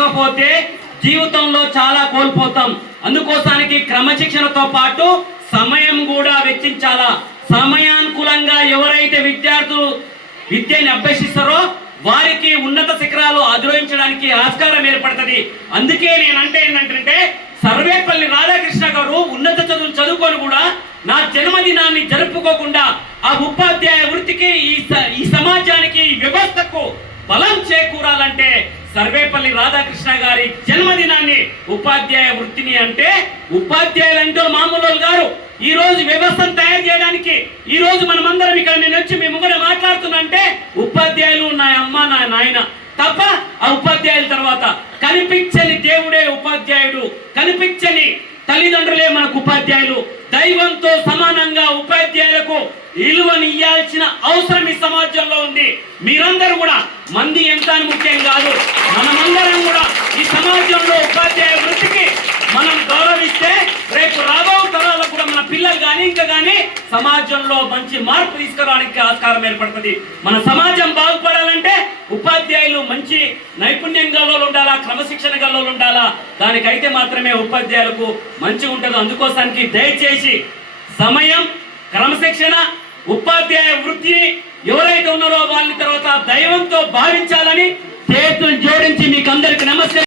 లేకపోతే జీవితంలో చాలా కోల్పోతాం. అందుకోసానికి క్రమశిక్షణతో పాటు సమయం కూడా వెచ్చించాలా? సమయానుకూలంగా ఎవరైతే విద్యార్థులు విద్యని అభ్యసిస్తారో వారికి ఉన్నత శిఖరాలు అధిరోహించడానికి ఆస్కారం ఏర్పడుతుంది. అందుకే నేను అంటే ఏంటంటే సర్వేపల్లి రాధాకృష్ణ గారు ఉన్నత చదువులు చదువుకొని కూడా నా జన్మదినాన్ని జరుపుకోకుండా ఆ ఉపాధ్యాయ వృత్తికి ఈ ఈ సమాజానికి ఈ వ్యవస్థకు బలం చేకూరాలంటే సర్వేపల్లి రాధాకృష్ణ గారి జన్మదినాన్ని ఉపాధ్యాయ వృత్తిని అంటే ఉపాధ్యాయులు అంటే మామూలు వాళ్ళు గారు. ఈ రోజు వ్యవస్థను తయారు చేయడానికి ఈ రోజు మనమందరం ఇక్కడ నేను వచ్చి మేము కూడా మాట్లాడుతున్నంటే ఉపాధ్యాయులు నా అమ్మ నా నాయన. తప్ప ఆ ఉపాధ్యాయుల తర్వాత కనిపించని దేవుడే ఉపాధ్యాయుడు. కనిపించని తల్లిదండ్రులే మనకు ఉపాధ్యాయులు. దైవంతో సమానంగా ఉపాధ్యాయులకు విలువని ఇవ్వాల్సిన అవసరం ఈ సమాజంలో ఉంది. మీరందరూ కూడా మంది ఎంత అని ముఖ్యం కాదు. మనమందరం కూడా ఈ సమాజంలో ఉపాధ్యాయ వృత్తికి మనం గౌరవిస్తే రేపు రాబో తరాలకు కూడా మన పిల్లలు కానీ ఇంకా కానీ సమాజంలో మంచి మార్పు తీసుకురావడానికి ఆస్కారం ఏర్పడుతుంది. మన సమాజం బాగుపడాలంటే ఉపాధ్యాయులు మంచి నైపుణ్యం గల్లో ఉండాలా క్రమశిక్షణ గల్లోలు ఉండాలా? దానికైతే మాత్రమే ఉపాధ్యాయులకు మంచి ఉంటుంది. అందుకోసానికి దయచేసి సమయం క్రమశిక్షణ ఉపాధ్యాయ వృత్తిని ఎవరైతే ఉన్నారో వాళ్ళని తర్వాత దైవంతో భావించాలని చేతులు జోడించి మీకు అందరికి నమస్తే.